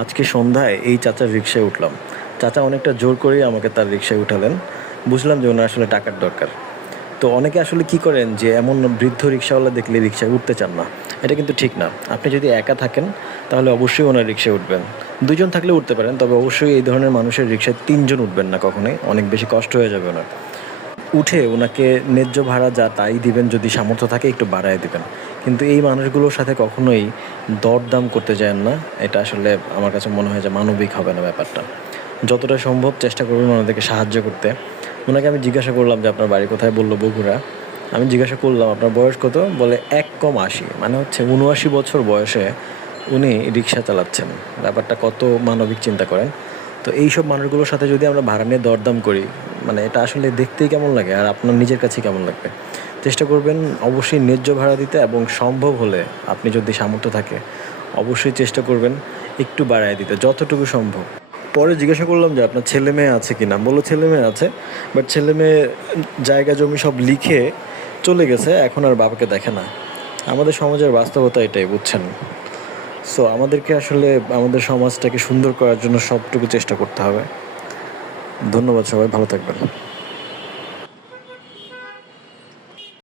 আজকে সন্ধ্যায় এই চাচার রিকশায় উঠলাম। চাচা অনেকটা জোর করেই আমাকে তার রিকশায় উঠালেন। বুঝলাম যে ওনার আসলে টাকার দরকার। তো অনেকে আসলে কি করেন যে এমন বৃদ্ধ রিকশাওয়ালা দেখলে রিকশায় উঠতে চান না। এটা কিন্তু ঠিক না। আপনি যদি একা থাকেন তাহলে অবশ্যই ওনার রিকশায় উঠবেন। ২ জন থাকলে উঠতে পারেন, তবে অবশ্যই এই ধরনের মানুষের রিকশায় ৩ জন উঠবেন না কখনোই। অনেক বেশি কষ্ট হয়ে যাবে ওনার। উঠে ওনাকে ন্যায্য ভাড়া যা তাই দিবেন, যদি সামর্থ্য থাকে একটু বাড়ায় দিবেন। কিন্তু এই মানুষগুলোর সাথে কখনোই দরদাম করতে যায়েন না। এটা আসলে আমার কাছে মনে হয় যে মানবিক হবে না ব্যাপারটা। যতটা সম্ভব চেষ্টা করবেন ওনাদেরকে সাহায্য করতে। ওনাকে আমি জিজ্ঞাসা করলাম যে আপনার বাড়ি কোথায়? বলল বগুড়া। আমি জিজ্ঞাসা করলাম আপনার বয়স কত? বলে ১ কম ৮০, মানে হচ্ছে ৭৯ বছর বয়সে উনি রিক্সা চালাচ্ছেন। ব্যাপারটা কত মানবিক চিন্তা করেন। তো এইসব মানুষগুলোর সাথে যদি আমরা ভাড়া নিয়ে দরদাম করি, মানে এটা আসলে দেখতেই কেমন লাগে আর আপনার নিজের কাছে কেমন লাগবে। চেষ্টা করবেন অবশ্যই ন্যায্য ভাড়া দিতে, এবং সম্ভব হলে আপনি যদি সামর্থ্য থাকে অবশ্যই চেষ্টা করবেন একটু বাড়ায় দিতে যতটুকু সম্ভব। পরে জিজ্ঞাসা করলাম যে আপনার ছেলে মেয়ে আছে কি না? বললো ছেলে মেয়ে আছে, বাট ছেলে মেয়ে জায়গা জমি সব লিখে চলে গেছে, এখন আর বাবাকে দেখে না। আমাদের সমাজের বাস্তবতা এটাই, বুঝছেন? সো আমাদেরকে আসলে আমাদের সমাজটাকে সুন্দর করার জন্য সবটুকু চেষ্টা করতে হবে। ধন্যবাদ, সবাই ভালো থাকবেন।